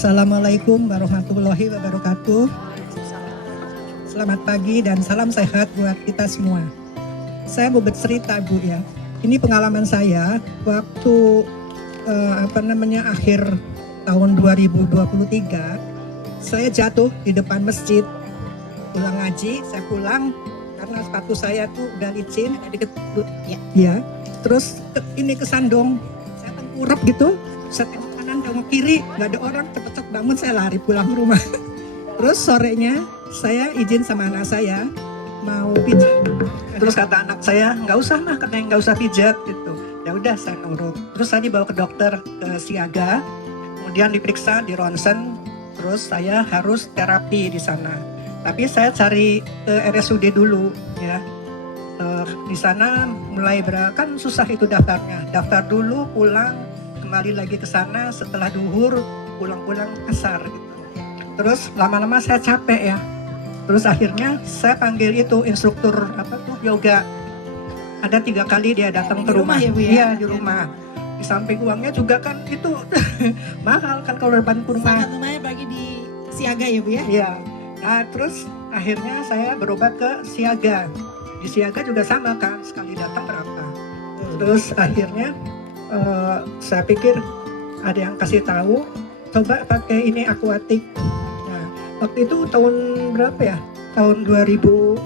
Assalamualaikum warahmatullahi wabarakatuh. Selamat pagi dan salam sehat buat kita semua. Saya mau bercerita Bu ya. Ini pengalaman saya waktu akhir tahun 2023. Saya jatuh di depan masjid. Pulang ngaji, saya pulang karena sepatu saya tuh udah licin, deket ya. Terus ini kesandung, saya tengkurap gitu. Saya tengok kanan, tengok kiri, nggak ada orang, cepet bangun, saya lari pulang ke rumah. Terus sorenya saya izin sama anak saya mau pijat. Terus kata anak saya nggak usah mah, katanya nggak usah pijat gitu. Ya udah saya nurut. Terus saya dibawa ke dokter ke Siaga, kemudian diperiksa di ronsen. Terus saya harus terapi di sana. Tapi saya cari ke RSUD dulu ya. Di sana mulai kan susah itu daftarnya. Daftar dulu, pulang, kembali lagi ke sana setelah duhur, pulang-pulang asar gitu. Terus lama-lama saya capek ya. Terus akhirnya saya panggil itu instruktur yoga. Ada 3 kali dia datang ke rumah. Ya, Bu, ya? Iya di rumah. Di samping uangnya juga kan itu mahal kan kalau depan ke rumah. Sangat lumayan bagi di Siaga ya Bu ya? Iya. Nah terus akhirnya saya berobat ke Siaga. Di Siaga juga sama kan, sekali datang berapa. Terus akhirnya saya pikir ada yang kasih tahu, coba pakai ini Aquatic. Nah, waktu itu tahun berapa ya? Tahun 2016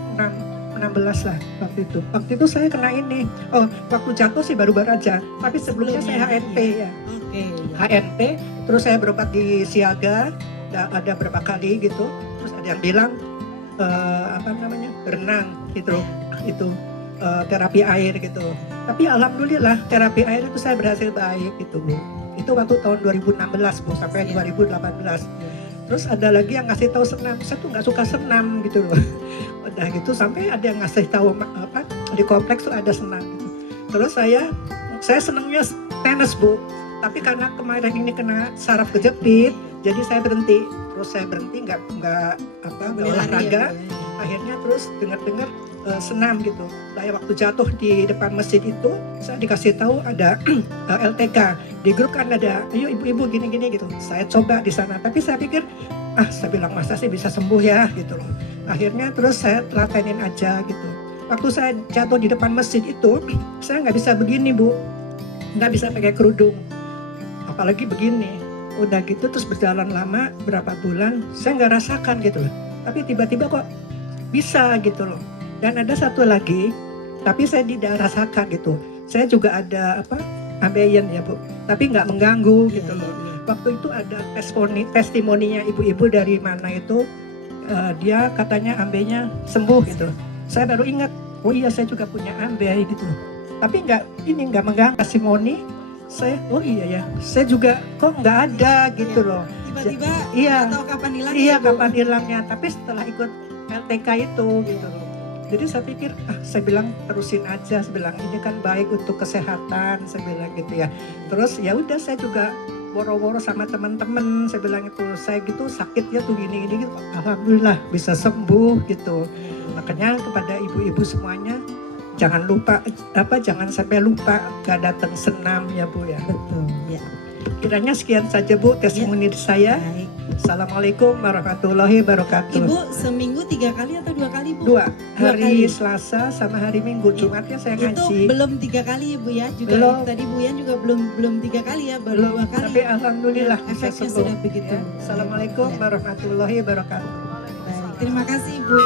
lah waktu itu. Waktu itu saya kena ini. Oh, waktu jatuh sih baru-baru aja. Tapi sebelumnya saya HNP ya. Oke. HNP, terus saya berobat di Siaga, ada berapa kali gitu. Terus ada yang bilang berenang gitu, itu terapi air gitu. Tapi alhamdulillah terapi air itu saya berhasil baik gitu Bu. Itu waktu tahun 2016 Bu sampai 2018. Terus ada lagi yang ngasih tahu senam, saya tuh nggak suka senam gitu loh. Udah gitu sampai ada yang ngasih tahu di kompleks tuh ada senam gitu. Terus saya senangnya tenis Bu. Tapi karena kemarin ini kena saraf kejepit, jadi saya berhenti. Terus saya berhenti nggak olahraga. Akhirnya terus dengar senam gitu. Saya waktu jatuh di depan masjid itu, saya dikasih tahu ada LTK. Di grup kan ada, ayo ibu-ibu gini-gini gitu. Saya coba di sana, tapi saya pikir, saya bilang masa sih bisa sembuh ya gitu loh. Akhirnya terus saya telatenin aja gitu. Waktu saya jatuh di depan masjid itu, saya nggak bisa begini Bu, nggak bisa pakai kerudung. Apalagi begini, udah gitu terus berjalan lama berapa bulan saya nggak rasakan gitu loh, tapi tiba-tiba kok bisa gitu loh. Dan ada satu lagi, tapi saya tidak rasakan gitu, saya juga ada ambeien ya Bu, tapi nggak mengganggu gitu loh. Waktu itu ada testimoninya ibu-ibu dari mana itu, dia katanya ambenya sembuh gitu. Saya baru ingat, oh iya saya juga punya ambe gitu, tapi nggak mengganggu testimoni. Saya iya ya, saya juga kok nggak ada gitu loh. Tiba-tiba iya, tahu kapan hilangnya. Iya kapan hilangnya, tapi setelah ikut LTK itu gitu loh. Jadi saya pikir saya bilang terusin aja, saya bilang ini kan baik untuk kesehatan, saya bilang gitu ya. Terus ya udah saya juga woro-woro sama teman-teman, saya bilang itu saya gitu sakitnya tuh gini gitu. Alhamdulillah bisa sembuh gitu. Makanya kepada ibu-ibu semuanya, jangan lupa jangan sampai lupa gak datang senam ya Bu ya. Betul ya. Kiranya sekian saja Bu testimoni saya. Baik. Assalamualaikum warahmatullahi wabarakatuh. Ibu seminggu 3 kali atau 2 kali Bu? 2 hari Selasa sama hari Minggu. Jumatnya saya ngaji. Itu belum 3 kali ya Bu ya? Juga belum. Tadi Bu Yan juga belum 3 kali ya, baru 2 kali. Tapi alhamdulillah bisa efeknya sembuh. sudah begitu. Assalamualaikum warahmatullahi wabarakatuh. Baik, terima kasih Bu.